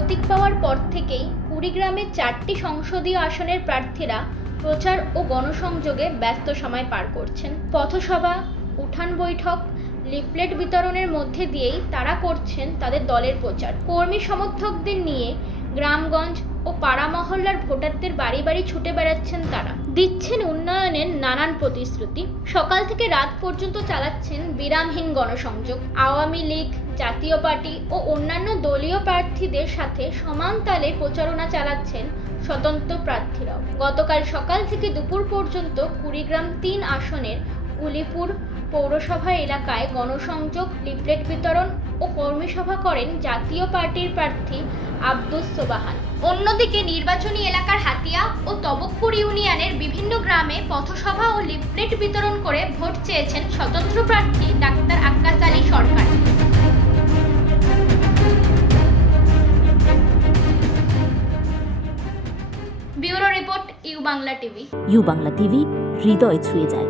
প্রতীক পাওয়ার পর থেকেই কুড়িগ্রামে 4টি সংসদীয় আসনের প্রার্থীরা প্রচার ও গণসংযোগে ব্যস্ত সময় পার করছেন। পথসভা, উঠান বৈঠক, লিফলেট বিতরণের মধ্যে দিয়েই তারা করছেন তাদের দলের প্রচার। কর্মী সমর্থকদের নিয়ে গ্রামগঞ্জ ও পাড়া মহল্লার ভোটারদের বাড়ি বাড়ি ছুটে বেড়াচ্ছেন তারা, দিচ্ছেন উন্নয়নের নানান প্রতিশ্রুতি। সকাল থেকে রাত পর্যন্ত চালাচ্ছেন বিরামহীন গণসংযোগ। আওয়ামী লীগ, জাতীয় পার্টি ও অন্যান্য দলীয় প্রার্থীদের সাথে সমান তালে প্রচারণা চালাচ্ছেন স্বতন্ত্র প্রার্থীরাও। গতকাল সকাল থেকে দুপুর পর্যন্ত কুড়িগ্রাম 3 আসনের উলিপুর পৌরসভা এলাকায় গণসংযোগ, লিফলেট বিতরণ ও কর্মী সভা করেন জাতীয় পার্টির প্রার্থী আব্দুস সোবাহান। অন্যদিকে নির্বাচনী এলাকার হাতিয়া ও তবকপুর ইউনিয়নের বিভিন্ন গ্রামে পথসভা ও লিফলেট বিতরণ করে ভোট চেয়েছেন স্বতন্ত্র প্রার্থী doctor Akkas Ali Sarkar. Bureau report, U Bangla TV. U Bangla TV, হৃদয় ছুঁয়ে যায়।